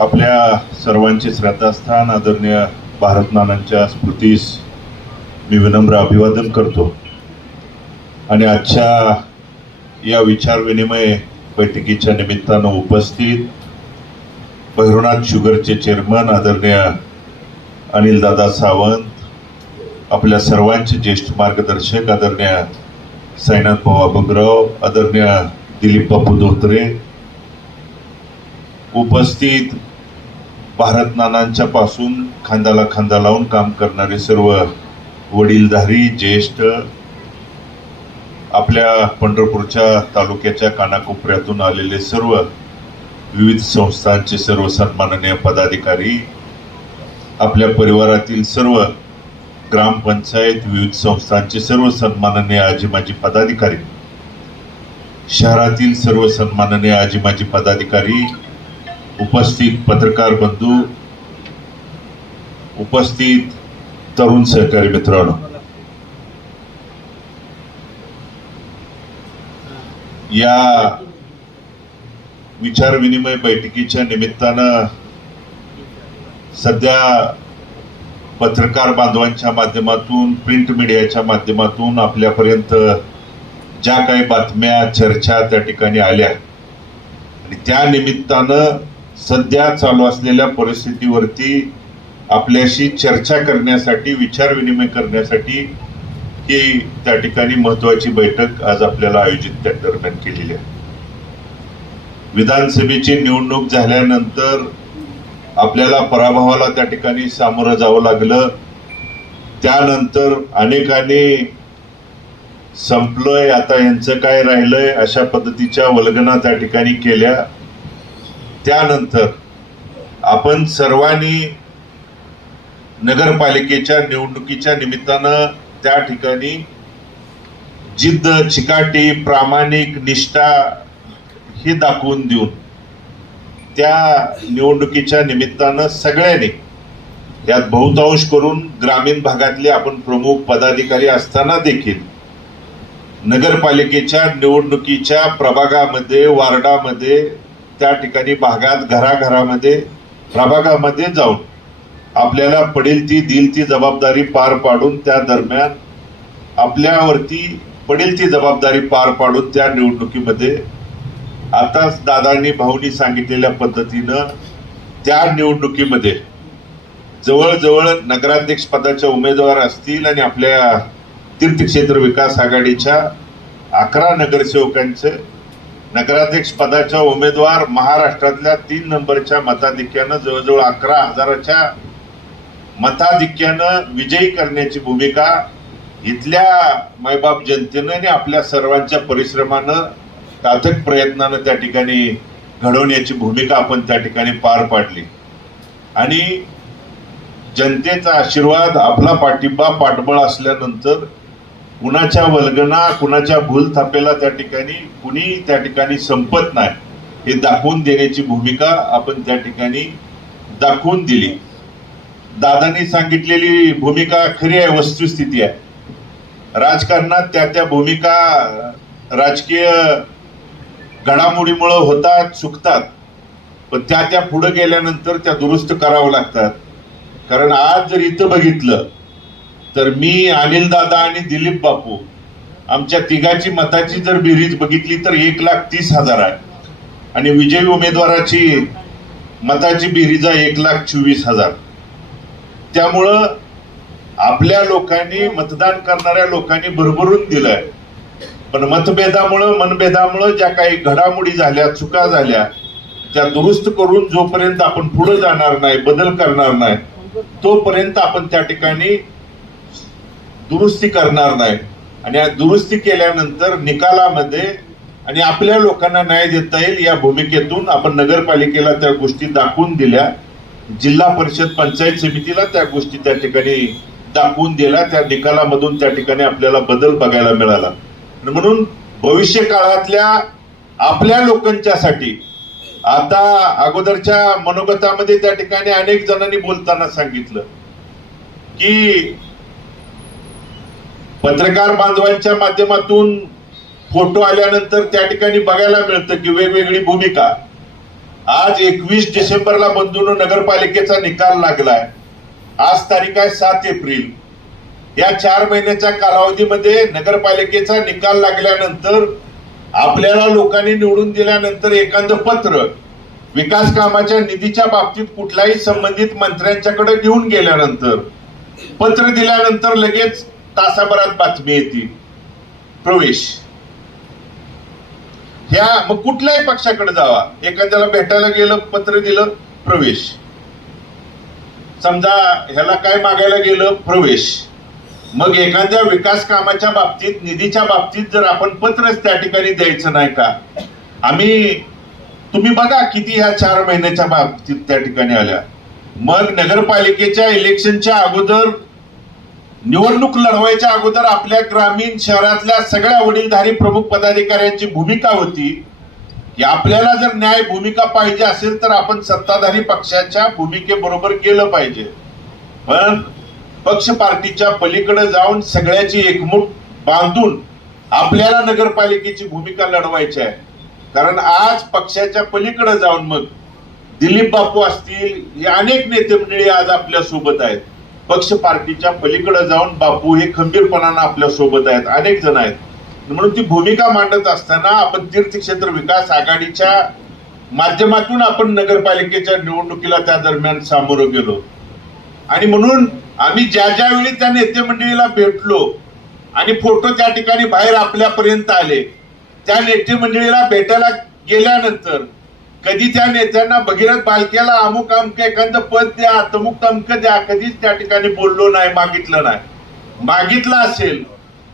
आपल्या सर्वांचे श्रद्धास्थान आदरणीय भारतनानांच्या स्मृतीस मी विनम्र अभिवादन करतो आणि आजच्या या विचार विनिमय बैठकीच्या निमित्तानं उपस्थित भैरवनाथ शुगरचे चेअरमन आदरणीय अनिलदादा सावंत, आपल्या सर्वांचे ज्येष्ठ मार्गदर्शक आदरणीय साईनाथ भाऊ अभंगराव, आदरणीय दिलीप बापू धोत्रे, उपस्थित भारतनानांच्या पासून खांद्याला खांदा लावून काम करणारे सर्व वडीलधारी ज्येष्ठ, आपल्या पंढरपूरच्या तालुक्याच्या कानाकोपऱ्यातून आलेले सर्व विविध संस्थांचे सर्व सन्माननीय पदाधिकारी, आपल्या परिवारातील सर्व ग्रामपंचायत विविध संस्थांचे सर्व सन्माननीय आजी माजी पदाधिकारी, शहरातील सर्व सन्माननीय आजी माजी पदाधिकारी, उपस्थित पत्रकार बंधू, उपस्थित तरुण सहकारी मित्रांनो, या विचार विनिमय बैठकीच्या निमित्तानं सध्या पत्रकार बांधवांच्या माध्यमातून, प्रिंट मीडियाच्या माध्यमातून आपल्यापर्यंत ज्या काही बातम्या चर्चा त्या ठिकाणी आल्या आणि त्या निमित्तानं सध्या चालू असलेल्या परिस्थितीवरती आपल्याशी चर्चा करण्यासाठी, विचार विनिमय करण्यासाठी ही त्या ठिकाणी महत्वाची बैठक आज आपल्याला आयोजित त्या दरम्यान केलेली आहे. विधानसभेची निवडणूक झाल्यानंतर आपल्याला पराभवाला त्या ठिकाणी सामोरं जावं लागलं. त्यानंतर अनेकांनी संपलंय, आता यांचं काय राहिलंय अशा पद्धतीच्या वल्गना त्या ठिकाणी केल्या. त्यानंतर आपण सर्वांनी नगरपालिकेच्या निवडणुकीच्या निमित्तानं त्या ठिकाणी जिद्द, चिकाटी, प्रामाणिक, निष्ठा ही दाखवून देऊन त्या निवडणुकीच्या निमित्तानं सगळ्यांनी, यात बहुतांश करून ग्रामीण भागातले आपण प्रमुख पदाधिकारी असताना देखील नगरपालिकेच्या निवडणुकीच्या प्रभागामध्ये, वार्डामध्ये, त्या ठिकाणी भागात, घराघरामध्ये, प्रभागामध्ये जाऊन आपल्याला पडेल ती दिल ती जबाबदारी पार पाडून त्या दरम्यान आपल्यावरती पडेल ती जबाबदारी पार पाडून त्या निवडणुकीमध्ये आताच दादांनी भाऊनी सांगितलेल्या पद्धतीनं त्या निवडणुकीमध्ये जवळजवळ नगराध्यक्ष पदाचे उमेदवार असतील आणि आपल्या तीर्थक्षेत्र विकास आघाडीच्या 11 नगरसेवकांचे नगराध्यक्ष पदाच्या उमेदवार महाराष्ट्रातल्या 3 नंबरच्या मताधिक्यानं जवळजवळ 11,000च्या मताधिक्यानं विजयी करण्याची भूमिका इथल्या मायबाप जनतेनं आणि आपल्या सर्वांच्या परिश्रमानं, अथक प्रयत्नानं त्या ठिकाणी घडवण्याची भूमिका आपण त्या ठिकाणी पार पाडली आणि जनतेचा आशीर्वाद, आपला पाठिंबा, पाठबळ असल्यानंतर कुणाच्या वल्गना, कुणाच्या भूलथापेला त्या ठिकाणी कुणी त्या ठिकाणी संपत नाही हे दाखवून देण्याची भूमिका आपण त्या ठिकाणी दाखवून दिली. दादांनी सांगितलेली भूमिका खरी आहे, वस्तुस्थिती आहे. राजकारणात त्या भूमिका राजकीय घडामोडीमुळे होतात, चुकतात, पण त्या पुढे गेल्यानंतर त्या दुरुस्त करावं लागतात. कारण आज जर इथं बघितलं तर मी, अनिलदादा आणि दिलीप बापू, आमच्या तिघाची मताची जर बेरीज बघितली तर 1,30,000 आहे आणि विजयी उमेदवाराची मताची बेरीज आहे 1,24,000. त्यामुळं आपल्या लोकांनी, मतदान करणाऱ्या लोकांनी भरभरून दिलंय. पण मतभेदामुळं, मनभेदामुळं ज्या काही घडामोडी झाल्या, चुका झाल्या, त्या दुरुस्त करून जोपर्यंत आपण पुढे जाणार नाही, बदल करणार नाही, तोपर्यंत आपण त्या ठिकाणी दुरुस्ती करणार नाही. आणि या दुरुस्ती केल्यानंतर निकालामध्ये आणि आपल्या लोकांना न्याय देता येईल या भूमिकेतून आपण नगरपालिकेला त्या गोष्टी दाखवून दिल्या, जिल्हा परिषद पंचायत समितीला त्या गोष्टी त्या ठिकाणी दाखवून दिल्या. त्या निकालामधून त्या ठिकाणी आपल्याला बदल बघायला मिळाला. म्हणून भविष्य काळातल्या आपल्या लोकांच्यासाठी आता अगोदरच्या मनोगतामध्ये त्या ठिकाणी अनेक जणांनी बोलताना सांगितलं की पत्रकार बांधवांच्या माध्यमातून फोटो आल्यानंतर त्या ठिकाणी बघायला मिळतं की वेगवेगळी भूमिका. आज 21 डिसेंबरला बंधूंनो नगरपालिकेचा निकाल लागलाय. आज तारीख आहे 7 एप्रिल. या 4 महिन्याच्या कालावधीमध्ये नगरपालिकेचा निकाल लागल्यानंतर आपल्याला लोकांनी निवडून दिल्यानंतर एखादं पत्र विकास कामाच्या निधीच्या बाबतीत कुठल्याही संबंधित मंत्र्यांच्याकडे घेऊन गेल्यानंतर पत्र दिल्यानंतर लगेच तासाभरात बातमी येते प्रवेश. ह्या मग कुठल्याही पक्षाकडे जावा, एखाद्याला भेटायला गेलं पत्र दिलं प्रवेश, समजा ह्याला काय मागायला गेलं प्रवेश. मग एखाद्या विकास कामाच्या बाबतीत निधीच्या बाबतीत जर आपण पत्रच त्या ठिकाणी द्यायचं नाही का? तुम्ही बघा किती ह्या 4 महिन्याच्या बाबतीत त्या ठिकाणी आल्या. मग नगरपालिकेच्या इलेक्शनच्या अगोदर निवडणूक लढवायच्या अगोदर आपल्या ग्रामीण शहरातल्या सगळ्या वडीलधारी प्रमुख पदाधिकाऱ्यांची भूमिका होती की आपल्याला जर न्याय भूमिका पाहिजे असेल तर आपण सत्ताधारी पक्षाच्या भूमिकेबरोबर गेलं पाहिजे. पण पक्ष पार्टीच्या पलीकडे जाऊन सगळ्याची एकमूट बांधून आपल्याला नगरपालिकेची भूमिका लढवायची आहे. कारण आज पक्षाच्या पलीकडे जाऊन मग दिलीप बापू असतील, हे अनेक नेते मंडळी आज आपल्या सोबत आहेत. पक्ष पार्टीच्या पलीकडे जाऊन बापू हे खंबीरपणानं आपल्या सोबत आहेत, अनेक जण आहेत. म्हणून ती भूमिका मांडत असताना आपण तीर्थक्षेत्र विकास आघाडीच्या माध्यमातून आपण नगरपालिकेच्या निवडणुकीला त्या दरम्यान सामोरं गेलो. आणि म्हणून आम्ही ज्या वेळी त्या नेते मंडळीला भेटलो आणि फोटो त्या ठिकाणी बाहेर आपल्यापर्यंत आले, त्या नेते मंडळीला भेटायला गेल्यानंतर कधी त्या नेत्यांना भगीरथ बालकेला अमुक अमुक एखादं पद द्या, तमुक तमक द्या, कधीच त्या ठिकाणी बोललो नाही, मागितलं नाही. मागितलं असेल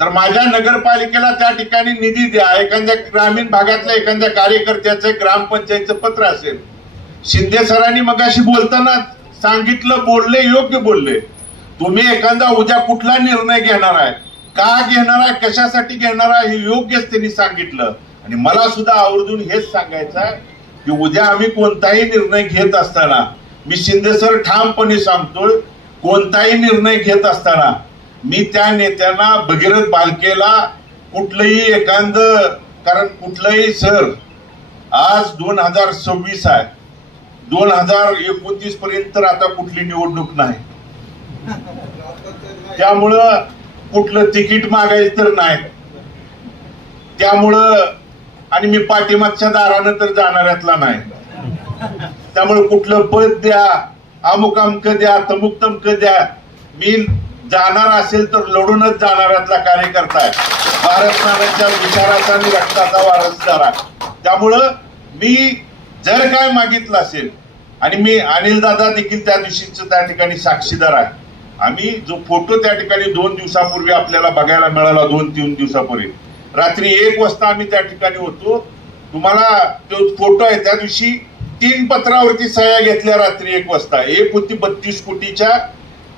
तर माझ्या नगरपालिकेला त्या ठिकाणी निधी द्या, एखाद्या ग्रामीण भागातल्या एखाद्या कार्यकर्त्याचं ग्रामपंचायतचं पत्र असेल. शिंदे सरांनी मगाशी बोलताना सांगितलं, बोलले, योग्य बोलले. तुम्ही एखादा उद्या कुठला निर्णय घेणार आहे, का घेणार आहे, कशासाठी घेणार आहे, हे योग्यच त्यांनी सांगितलं. आणि मला सुद्धा आवर्जून हेच सांगायचं आहे की उद्या आम्ही कोणताही निर्णय घेत असताना, मी शिंदे सर ठामपणे सांगतोय, कोणताही निर्णय घेत असताना मी त्या नेत्यांना भगीरथ बालकेला कुठलंही एखादं, कारण कुठलंही सर आज 2026 आहे, 2029 पर्यंत आता कुठली निवडणूक नाही, त्यामुळं कुठलं तिकीट मागायचं तर नाही, त्यामुळं आणि मी पाठीमागच्या दारानं तर जाणाऱ्यातला नाही, त्यामुळे कुठलं पद द्या, अमुक अमक द्या, तमुक तमक द्या, मी जाणार असेल तर लढूनच जाणाऱ्यातला कार्यकर्ता आहे, भारत नानाच्या विचाराचा आणि रक्ताचा वारसदार आहे. त्यामुळं मी जर काय मागितलं असेल, आणि मी अनिल दादा देखील त्या दिवशीच त्या ठिकाणी साक्षीदार आहे, आम्ही जो फोटो त्या ठिकाणी 2 दिवसापूर्वी आपल्याला बघायला मिळाला, 2-3 दिवसापूर्वी रात्री 1 वाजता आम्ही त्या ठिकाणी होतो. तुम्हाला तो फोटो आहे, त्या दिवशी 3 पत्रावरती सह्या घेतल्या रात्री 1 वाजता. एक होती 32 कोटीच्या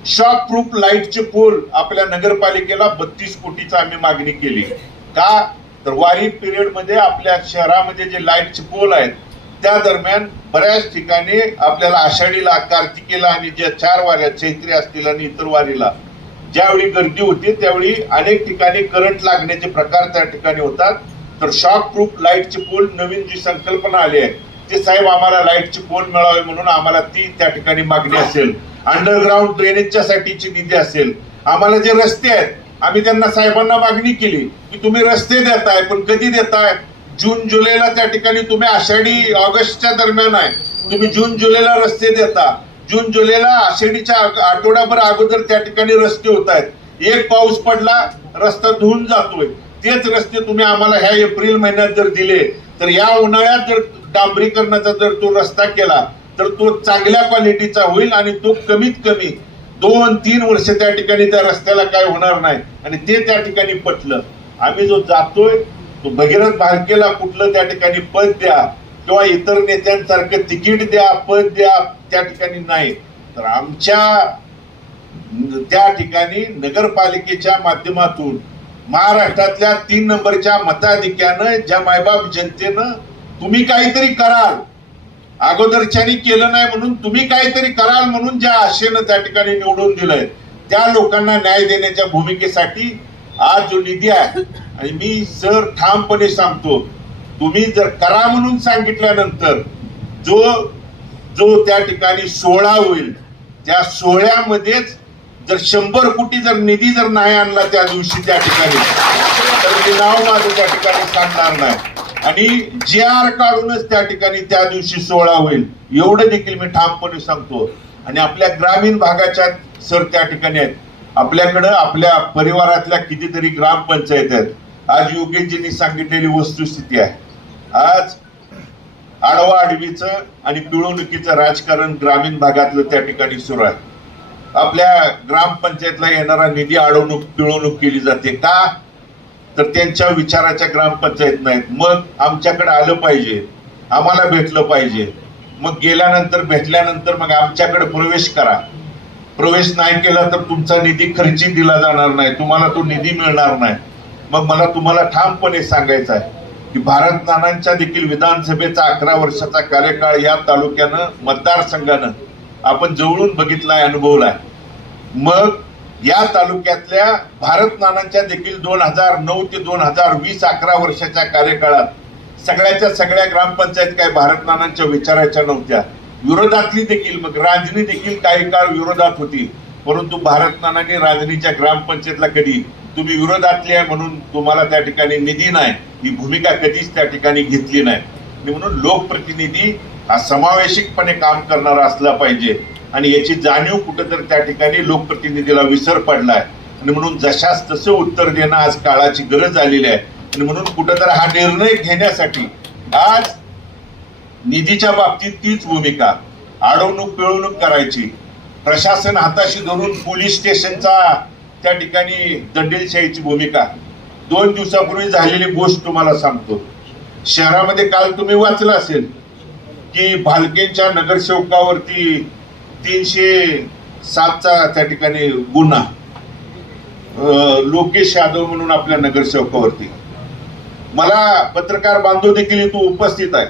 शॉक प्रूफ लाईटचे पोल, आपल्या नगरपालिकेला 32 कोटीचा आम्ही मागणी केली. का तर वारी पिरियड मध्ये आपल्या शहरामध्ये जे लाईटचे पोल आहेत त्या दरम्यान बऱ्याच ठिकाणी आपल्याला आषाढीला, कार्तिकेला आणि ज्या 4 वाऱ्या चैत्री असतील आणि इतर वारीला ज्यावेळी गर्दी होती त्यावेळी अनेक ठिकाणी करंट लागण्याचे प्रकार त्या ठिकाणी होतात. तर शॉक प्रूफ लाईटचे पोल नवीन जी संकल्पना आली आहे ते साहेब आम्हाला लाईटचे पोल मिळावे म्हणून आम्हाला ती त्या ठिकाणी मागणी असेल. अंडरग्राऊंड ड्रेनेजच्या साठीची निधी असेल. आम्हाला जे रस्ते आहेत आम्ही त्यांना साहेबांना मागणी केली की तुम्ही रस्ते देताय पण कधी देताय? जून जुलैला त्या ठिकाणी तुम्ही आषाढी ऑगस्टच्या दरम्यान आहे, तुम्ही जून जुलैला रस्ते देता. जून जुलैला आषाढीच्या आठवड्याभर अगोदर त्या ठिकाणी रस्ते होत आहेत. एक पाऊस पडला रस्ता धुवून जातोय. तेच रस्ते तुम्ही आम्हाला ह्या एप्रिल महिन्यात जर दिले तर या उन्हाळ्यात जर डांबरीकरणाचा जर तो रस्ता केला तर तो चांगल्या क्वालिटीचा होईल आणि तो कमीत कमी 2-3 वर्ष त्या ठिकाणी त्या रस्त्याला काय होणार नाही. आणि ते त्या ठिकाणी पटलं. आम्ही जो जातोय तो भगीरथ बालकेला कुठलं त्या ठिकाणी पद द्या किंवा इतर नेत्यांसारखं तिकीट द्या, पद द्या, त्या ठिकाणी नाही. तर आमच्या त्या ठिकाणी नगरपालिकेच्या माध्यमातून महाराष्ट्रातल्या 3 नंबरच्या मताधिक्यानं ज्या मायबाप जनतेनं तुम्ही काहीतरी कराल, अगोदरच्यानी केलं नाही म्हणून तुम्ही काहीतरी कराल म्हणून ज्या आशेनं त्या ठिकाणी निवडून दिलंय त्या लोकांना न्याय देण्याच्या भूमिकेसाठी आज जो निधी आहे. आणि मी सर ठामपणे सांगतो, तुम्ही जर करा म्हणून सांगितल्यानंतर जो जो त्या ठिकाणी सोहळा होईल त्या सोहळ्यामध्येच जर 100 कोटी जर निधी जर नाही आणला त्या दिवशी त्या ठिकाणी तर ते नाव माझं त्या ठिकाणी सांगणार नाही आणि GR काढूनच त्या ठिकाणी त्या दिवशी सोहळा होईल एवढं देखील मी ठामपणे सांगतो. आणि आपल्या ग्रामीण भागाच्या सर त्या ठिकाणी आहेत आपल्याकडं आपल्या परिवारातल्या कितीतरी ग्रामपंचायत आहेत. आज योगेशजींनी सांगितलेली वस्तुस्थिती आहे. आज आडवाआडवीचं आणि पिळवणुकीचं राजकारण ग्रामीण भागातलं त्या ठिकाणी सुरू आहे. आपल्या ग्रामपंचायतला येणारा निधी अडवणूक पिळवणूक केली जाते का तर त्यांच्या विचाराच्या ग्रामपंचायत नाहीत. मग आमच्याकडे आलं पाहिजे आम्हाला भेटलं पाहिजे मग गेल्यानंतर भेटल्यानंतर मग आमच्याकडे प्रवेश करा. प्रवेश नाही केला तर तुमचा निधी खर्ची दिला जाणार नाही तुम्हाला तो निधी मिळणार नाही. मग मला तुम्हाला ठामपणे सांगायचं आहे की भारत नानांच्या देखील विधानसभेचा 11 वर्षाचा कार्यकाळ या तालुक्यानं मतदारसंघानं आपण जवळून बघितलाय अनुभवलाय. मग या तालुक्यातल्या भारत नानांच्या देखील 2009 ते 2020 11 वर्षाच्या कार्यकाळात सगळ्याच्या सगळ्या ग्रामपंचायत काय भारत नानांच्या विचाराच्या नव्हत्या. विरोधातली देखील मग रांजणी देखील काही काळ विरोधात होती परंतु भारत नानांनी रांजणीच्या ग्रामपंचायतला कधी तुम्ही विरोधातली आहे म्हणून तुम्हाला त्या ठिकाणी निधी नाही ही भूमिका कधीच त्या ठिकाणी घेतली नाही. म्हणून लोकप्रतिनिधी हा समावेशिकपणे काम करणारा असला पाहिजे आणि याची जाणीव कुठेतरी त्या ठिकाणी लोकप्रतिनिधीला विसर पडलाय आणि म्हणून जशास तसं उत्तर देणं आज काळाची गरज आलेली आहे. आणि म्हणून कुठेतरी हा निर्णय घेण्यासाठी आज निधीच्या बाबतीत तीच भूमिका अडवणूक पिळवणूक करायची प्रशासन हाताशी धरून पोलीस स्टेशनचा त्या ठिकाणी दंडेलशाहीची भूमिका. 2 दिवसापूर्वी झालेली गोष्ट तुम्हाला सांगतो. शहरामध्ये काल तुम्ही वाचलं असेल की भालकेंच्या नगरसेवकावरती 307चा त्या ठिकाणी गुन्हा लोकेश यादव म्हणून आपल्या नगरसेवकावरती. मला पत्रकार बांधव देखील इथं उपस्थित आहे.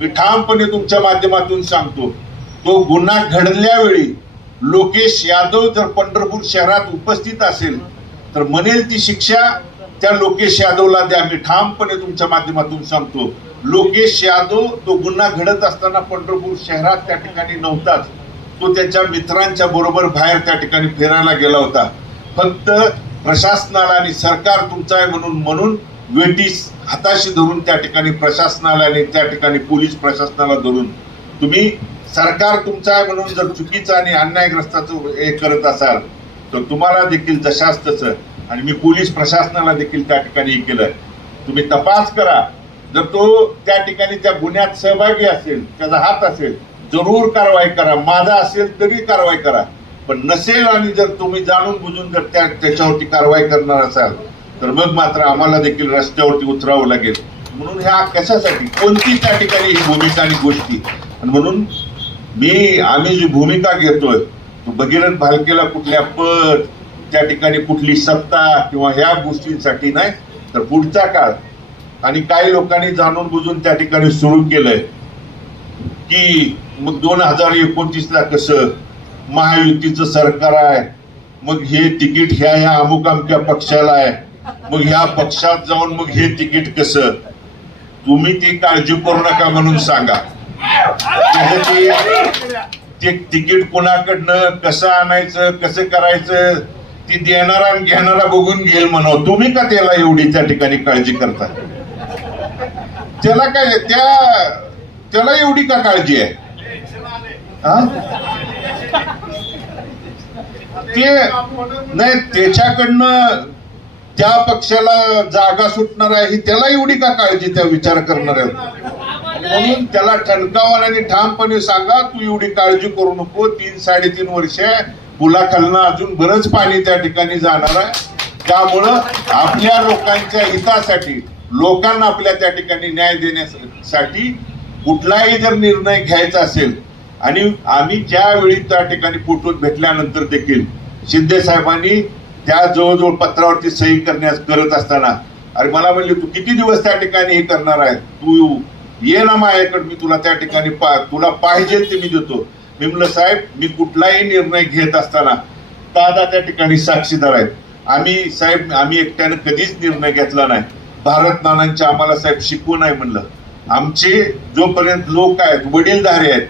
मी ठामपणे तुमच्या माध्यमातून सांगतो तो गुन्हा घडल्यावेळी लोकेश यादव जर पंढरपूर शहरात उपस्थित असेल तर म्हणेल ती शिक्षा त्या लोकेश यादवला द्या. मी ठामपणे तुमच्या माध्यमातून सांगतो लोकेश यादव तो गुन्हा घडत असताना पंढरपूर शहरात त्या ठिकाणी नव्हताच. तो त्याच्या मित्रांच्या बरोबर बाहेर त्या ठिकाणी फिरायला गेला होता. फक्त प्रशासनाला आणि सरकार तुमचं आहे म्हणून वेटीस हाताशी धरून त्या ठिकाणी प्रशासनाला आणि त्या ठिकाणी पोलीस प्रशासनाला धरून तुम्ही सरकार तुमचं आहे म्हणून जर चुकीचं आणि अन्यायग्रस्ताचं हे करत असाल तर तुम्हाला देखील जशास तसं आणि मी पोलीस प्रशासनाला देखील त्या ठिकाणी हे केलंय. तुम्ही तपास करा. जर तो त्या ठिकाणी त्या गुन्ह्यात सहभागी असेल त्याचा हात असेल जरूर कारवाई करा. माझा असेल तरी कारवाई करा पण नसेल आणि जर तुम्ही जाणून बुजून जर त्याच्यावरती कारवाई करणार असाल तर मग मात्र आम्हाला देखील रस्त्यावरती उतरावं लागेल. म्हणून ह्या कशासाठी कोणती त्या ठिकाणी ही भूमिका आणि गोष्टी आणि म्हणून आम्ही जी भूमिका घेतोय तो भगीरथ भालकेला कुठल्या पद त्या ठिकाणी कुठली सत्ता किंवा ह्या गोष्टींसाठी नाही तर पुढचा काळ. आणि काही लोकांनी जाणून बुजून त्या ठिकाणी सुरू केलंय की मग 2029ला कसं महायुतीचं सरकार आहे मग हे तिकीट ह्या अमुक अमक्या पक्षाला आहे मग ह्या पक्षात जाऊन मग हे तिकीट कसं. तुम्ही ती काळजी करू नका म्हणून सांगा. ते तिकीट कोणाकडनं कसं आणायचं कसं करायचं ती देणारा आणि घेणारा बघून घेईल म्हणावं. तुम्ही का त्याला एवढी त्या ठिकाणी काळजी करता. त्याला काय त्याला एवढी का काळजी आहे. ते नाही त्याच्याकडनं त्या पक्षाला जागा सुटणार आहे ही त्याला एवढी का काळजी त्या विचार करणार आहे. म्हणून त्याला ठणकावर आणि ठामपणे सांगा तू एवढी काळजी करू नको. 3-3.5 वर्ष पुलाखालनं अजून बरंच पाणी त्या ठिकाणी जाणार आहे. त्यामुळं आपल्या लोकांच्या हितासाठी लोकांना आपल्या त्या ठिकाणी न्याय देण्यासाठी कुठलाही जर निर्णय घ्यायचा असेल आणि आम्ही ज्यावेळी त्या ठिकाणी फोटोत भेटल्यानंतर देखील शिंदे साहेबांनी त्या जवळजवळ पत्रावरती सही करत असताना अरे मला म्हणले तू किती दिवस त्या ठिकाणी हे करणार आहे तू ये ना माझ्याकडे मी तुला त्या ठिकाणी तुला पाहिजे ते मी देतो. मी म्हणलं साहेब मी कुठलाही निर्णय घेत असताना दादा त्या ठिकाणी साक्षीदार आहेत. आम्ही एकट्यानं कधीच निर्णय घेतला नाही. भारत नानांच्या आम्हाला साहेब शिकवू नाही म्हणलं आमचे जोपर्यंत लोक आहेत, वडीलधारे आहेत,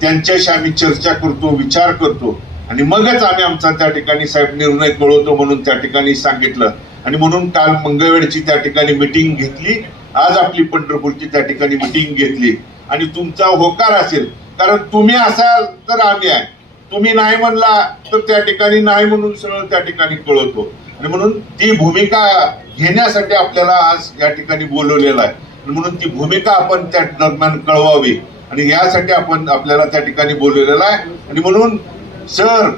त्यांच्याशी आम्ही चर्चा करतो, विचार करतो आणि मगच आम्ही आमचा त्या ठिकाणी साहेब निर्णय कळवतो म्हणून त्या ठिकाणी सांगितलं. आणि म्हणून काल मंगळवेढची त्या ठिकाणी मिटिंग घेतली, आज आपली पंढरपूरची त्या ठिकाणी मिटिंग घेतली. आणि तुमचा होकार असेल, कारण तुम्ही असाल तर आम्ही आहे, तुम्ही नाही म्हणला तर त्या ठिकाणी नाही म्हणून सरळ त्या ठिकाणी कळवतो. आणि म्हणून ती भूमिका घेण्यासाठी आपल्याला आज या ठिकाणी बोलवलेलं आहे. म्हणून ती भूमिका आपण त्या दरम्यान कळवावी आणि यासाठी आपण आपल्याला त्या ठिकाणी बोलवलेलं आहे. आणि म्हणून सर,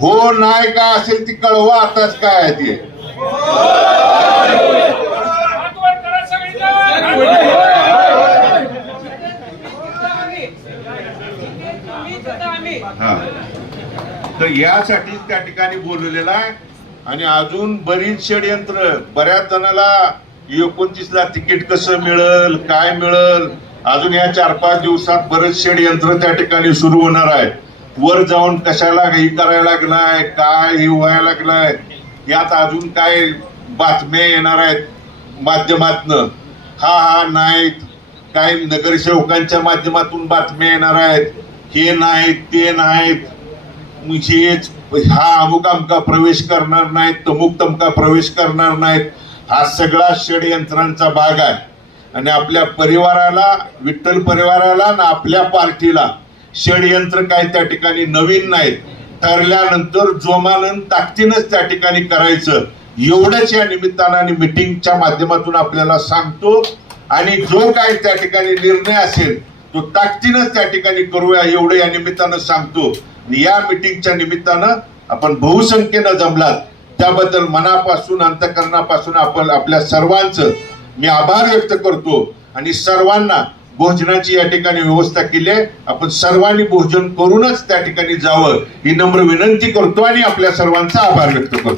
हो नाही काय असेल ती कळवा, आताच काय आहे ते. हा, तर यासाठीच त्या ठिकाणी बोलवलेलं आहे. आणि अजून बरीच षडयंत्र, बऱ्याच जणाला 29ला तिकीट कसं मिळेल, काय मिळेल, अजून या 4-5 दिवसात बरेच षडयंत्र त्या ठिकाणी सुरू होणार आहे. वर जाऊन कशाला हे करायला लागलाय, काय हे व्हायला लागलाय, यात अजून काय बातम्या येणार आहेत माध्यमातनं. हा नाहीत, काही नगरसेवकांच्या माध्यमातून बातम्या येणार आहेत, हे नाहीत ते नाहीत, हेच हा अमुक अमका प्रवेश करणार नाहीत, तमुक तमका प्रवेश करणार नाहीत. हा सगळा षडयंत्रांचा भाग आहे. आणि आपल्या परिवाराला, विठ्ठल परिवाराला ना आपल्या पार्टीला षडयंत्र काय त्या ठिकाणी नवीन नाहीत. ठरल्यानंतर जोमानं ताकदीनच त्या ठिकाणी करायचं, एवढंच या निमित्तानं आणि मिटिंगच्या माध्यमातून आपल्याला सांगतो. आणि जो काय त्या ठिकाणी निर्णय असेल तो ताकदीनच त्या ठिकाणी करूया, एवढं या निमित्तानं सांगतो. या मिटिंगच्या निमित्तानं आपण बहुसंख्येनं जमलात त्याबद्दल मनापासून, अंतःकरणापासून आपण आपल्या सर्वांचं मी आभार व्यक्त करतो. आणि सर्वांना भोजनाची या ठिकाणी व्यवस्था केली आहे, आपण सर्वांनी भोजन करूनच त्या ठिकाणी जावं ही नम्र विनंती करतो आणि आपल्या सर्वांचा आभार व्यक्त करतो.